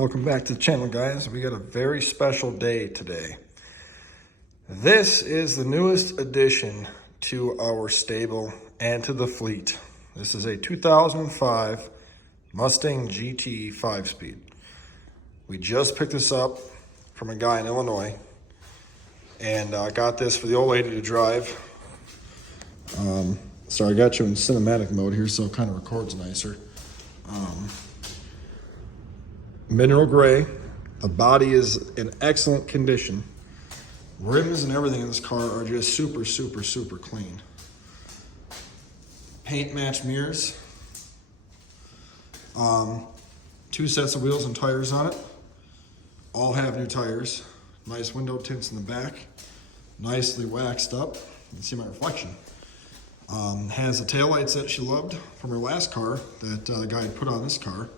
Welcome back to the channel, guys. We got a very special day today. This is the newest addition to our stable and to the fleet. This is a 2005 Mustang GT 5-speed. We just picked this up from a guy in Illinois, and I got this for the old lady to drive. Sorry, I got you in cinematic mode here, so it kind of records nicer. Mineral gray. The body is in excellent condition. Rims and everything in this car are just super, super, super clean. Paint match mirrors. 2 sets of wheels and tires on it. All have new tires. Nice window tints in the back. Nicely waxed up. You can see my reflection. Has the taillights that she loved from her last car that the guy had put on this car.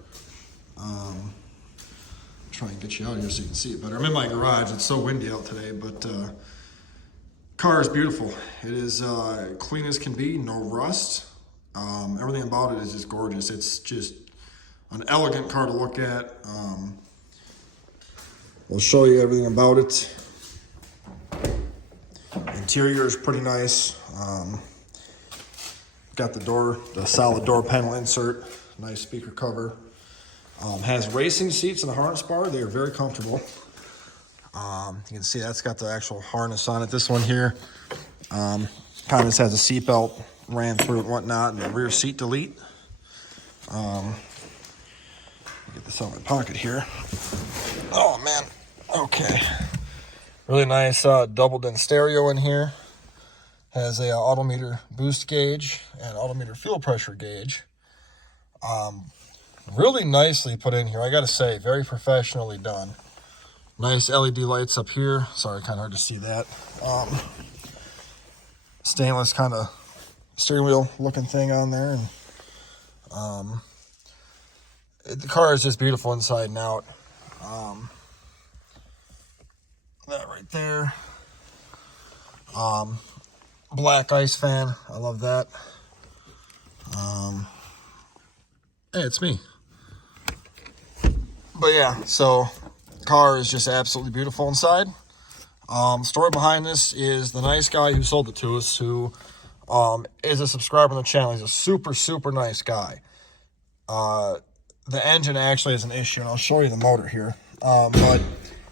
Try and get you out here so you can see it better. I'm in my garage. It's so windy out today, but car is beautiful. It is clean as can be, no rust. Everything about it is just gorgeous. It's just an elegant car to look at. We'll show you everything about it. Interior is pretty nice. Got the solid door panel insert, nice speaker cover. Has racing seats and a harness bar. They are very comfortable. You can see that's got the actual harness on it. This one here kind of just has a seat belt ran through it and whatnot, and the rear seat delete. Get this out of my pocket here. Oh man, okay. Really nice doubled-in stereo in here. Has a odometer boost gauge and odometer fuel pressure gauge. Really nicely put in here, I gotta say, very professionally done. Nice LED lights up here. Sorry, kind of hard to see that. Stainless kind of steering wheel looking thing on there, and the car is just beautiful inside and out. That right there. Black ice fan, I love that. Hey, it's me. But yeah, so car is just absolutely beautiful inside. Story behind this is the nice guy who sold it to us, who is a subscriber on the channel. He's a super, super nice guy. The engine actually is an issue, and I'll show you the motor here. But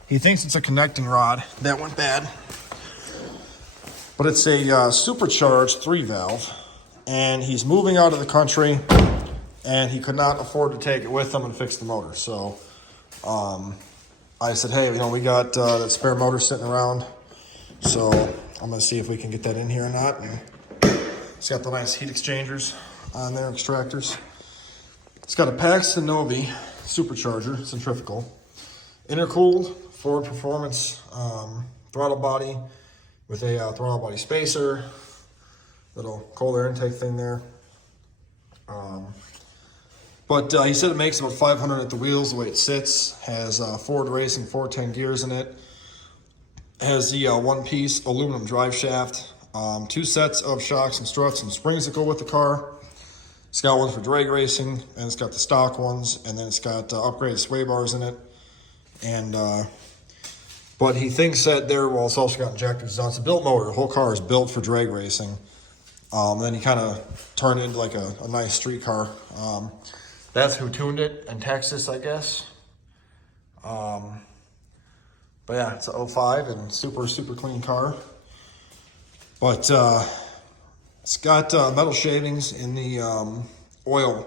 he thinks it's a connecting rod that went bad. But it's a supercharged 3-valve, and he's moving out of the country, and he could not afford to take it with him and fix the motor. So I said, hey, we got that spare motor sitting around, so I'm gonna see if we can get that in here or not. And it's got the nice heat exchangers on there, extractors. It's got a Paxton Novi supercharger, centrifugal, intercooled Ford Performance throttle body with a throttle body spacer, little cold air intake thing there. But he said it makes about 500 at the wheels the way it sits. Has Ford Racing 410 gears in it. Has the one-piece aluminum drive shaft. 2 sets of shocks and struts and springs that go with the car. It's got one for drag racing, and it's got the stock ones, and then it's got upgraded sway bars in it. And but he thinks that it's also got injectors. It's a built motor. The whole car is built for drag racing. Then he kind of turned it into like a nice street car. That's who tuned it in Texas, I guess. But yeah, it's a 05 and super, super clean car. But it's got metal shavings in the oil,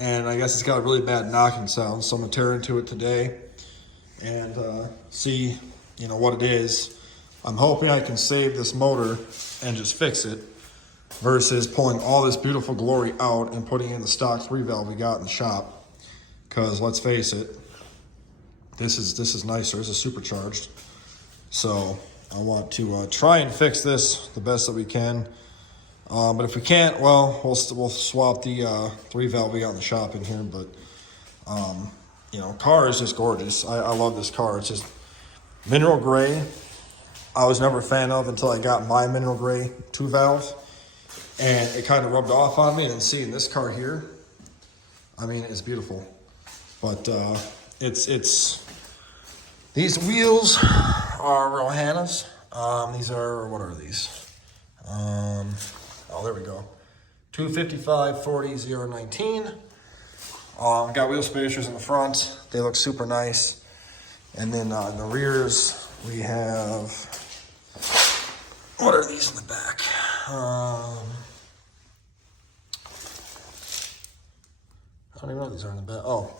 and I guess it's got a really bad knocking sound. So I'm gonna tear into it today and see, what it is. I'm hoping I can save this motor and just fix it, versus pulling all this beautiful glory out and putting in the stock 3-valve we got in the shop. Because let's face it, this is nicer. This is supercharged. So I want to try and fix this the best that we can. But if we can't, well, we'll swap the 3-valve we got in the shop in here. But car is just gorgeous. I love this car. It's just mineral gray. I was never a fan of until I got my mineral gray 2-valve. And it kind of rubbed off on me, and seeing this car here, I mean, it's beautiful. But these wheels are Rohanna's. These are, what are these? Oh, there we go. 255 40 019. Got wheel spacers in the front. They look super nice. And then in the rears, we have, what are these in the back? I don't even know what these are in the back. Oh,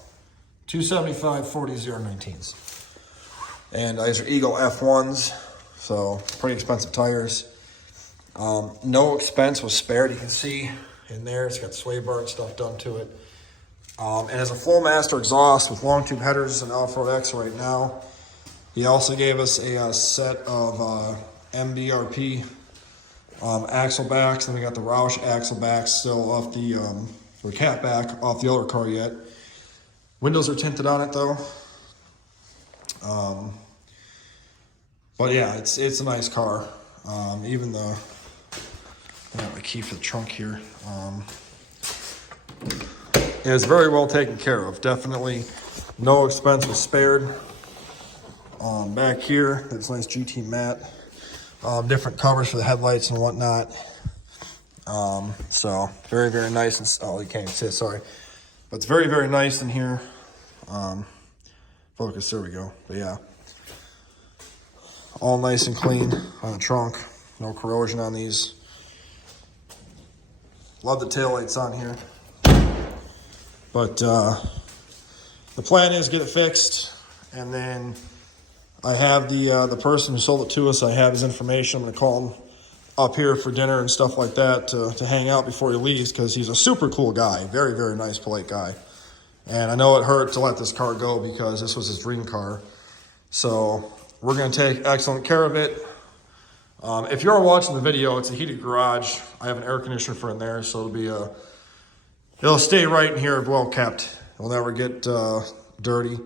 275 40 019s. And these are Eagle F1s, so pretty expensive tires. No expense was spared. You can see in there, it's got sway bar and stuff done to it. And as a Flowmaster exhaust with long tube headers and off-road X right now. He also gave us a set of MBRP axle backs. Then we got the Roush axle backs still off the, or cat back off the other car yet. Windows are tinted on it though. But yeah, it's a nice car. Even the, I got my key for the trunk here. It's very well taken care of. Definitely no expense was spared. Back here, it's nice GT matte. Different covers for the headlights and whatnot. So very, very nice. And, oh, you can't even see it, sorry. But it's very, very nice in here. Focus, there we go. But yeah, all nice and clean on the trunk. No corrosion on these. Love the taillights on here. But the plan is get it fixed, and then I have the person who sold it to us. I have his information. I'm going to call him up here for dinner and stuff like that to hang out before he leaves, because he's a super cool guy. Very, very nice, polite guy. And I know it hurt to let this car go because this was his dream car. So we're going to take excellent care of it. If you're watching the video, it's a heated garage. I have an air conditioner for in there, so it'll stay right in here, well kept. It'll never get dirty,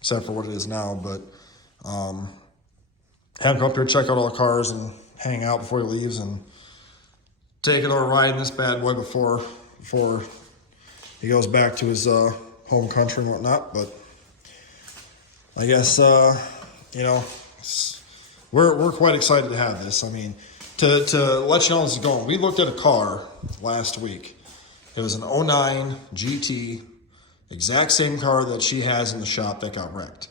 except for what it is now. But have him come up here, check out all the cars, and hang out before he leaves, and take another ride in this bad boy before he goes back to his home country and whatnot. But I guess you know, we're quite excited to have this. I mean, to let you know this is going. We looked at a car last week. It was an 09 GT, exact same car that she has in the shop that got wrecked.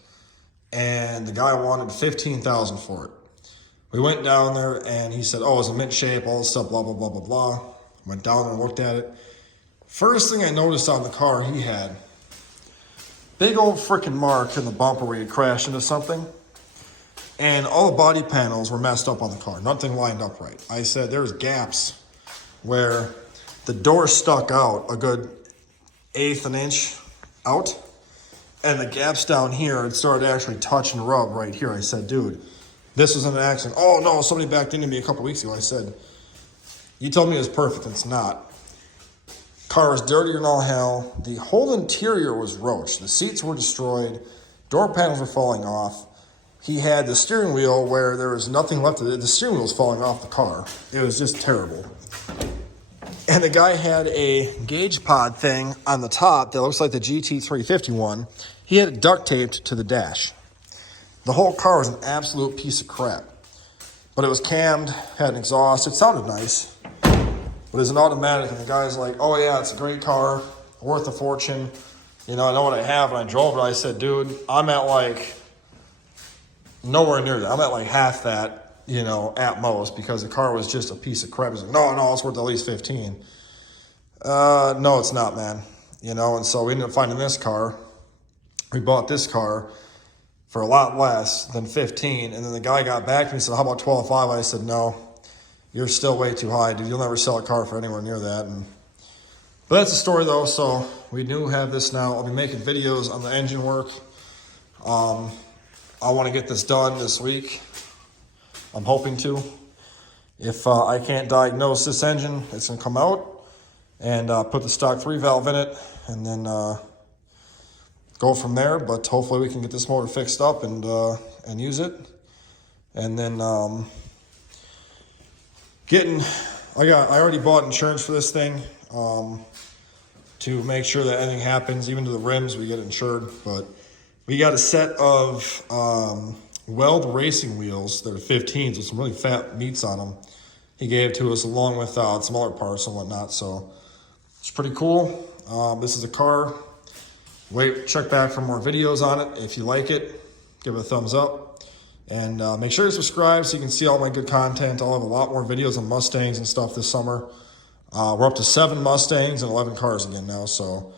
And the guy wanted $15,000 for it. We went down there and he said, oh, it's in mint shape, all this stuff, blah, blah, blah, blah, blah. Went down there and looked at it. First thing I noticed on the car he had, big old freaking mark in the bumper where he crashed into something. And all the body panels were messed up on the car. Nothing lined up right. I said there's gaps where the door stuck out a good 1/8 of an inch out. And the gaps down here, it started to actually touch and rub right here. I said, dude, this was an accident. Oh, no, somebody backed into me a couple weeks ago. I said, you told me it was perfect. It's not. Car was dirtier than all hell. The whole interior was roached. The seats were destroyed. Door panels were falling off. He had the steering wheel where there was nothing left of it. The steering wheel was falling off the car. It was just terrible. And the guy had a gauge pod thing on the top that looks like the GT351. He had it duct taped to the dash. The whole car was an absolute piece of crap. But it was cammed, had an exhaust. It sounded nice. But it was an automatic, and the guy's like, oh yeah, it's a great car, worth a fortune. You know, I know what I have, and I drove it. I said, dude, I'm at like nowhere near that. I'm at like half that. You know, at most, because the car was just a piece of crap. He's like, no, it's worth at least 15. No, it's not, man. You know, and so we ended up finding this car. We bought this car for a lot less than 15. And then the guy got back to me and said, how about 12.5? I said, no, you're still way too high, dude. You'll never sell a car for anywhere near that. But that's the story, though. So we do have this now. I'll be making videos on the engine work. I want to get this done this week. I'm hoping to. If I can't diagnose this engine, it's going to come out, and put the stock 3 valve in it, and then go from there. But hopefully we can get this motor fixed up and use it. And then I already bought insurance for this thing to make sure that anything happens, even to the rims, we get insured. But We got a set of Weld racing wheels. They're 15s with some really fat meats on them. He gave to us along with some other parts and whatnot. So it's pretty cool. This is a car. Check back for more videos on it. If you like it, give it a thumbs up. And make sure to subscribe so you can see all my good content. I'll have a lot more videos on Mustangs and stuff this summer. We're up to 7 Mustangs and 11 cars again now. So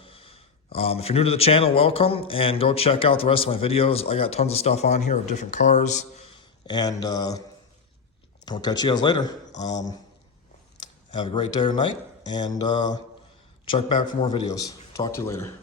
if you're new to the channel, welcome. And go check out the rest of my videos. I got tons of stuff on here of different cars. And I'll catch you guys later. Have a great day or night. And check back for more videos. Talk to you later.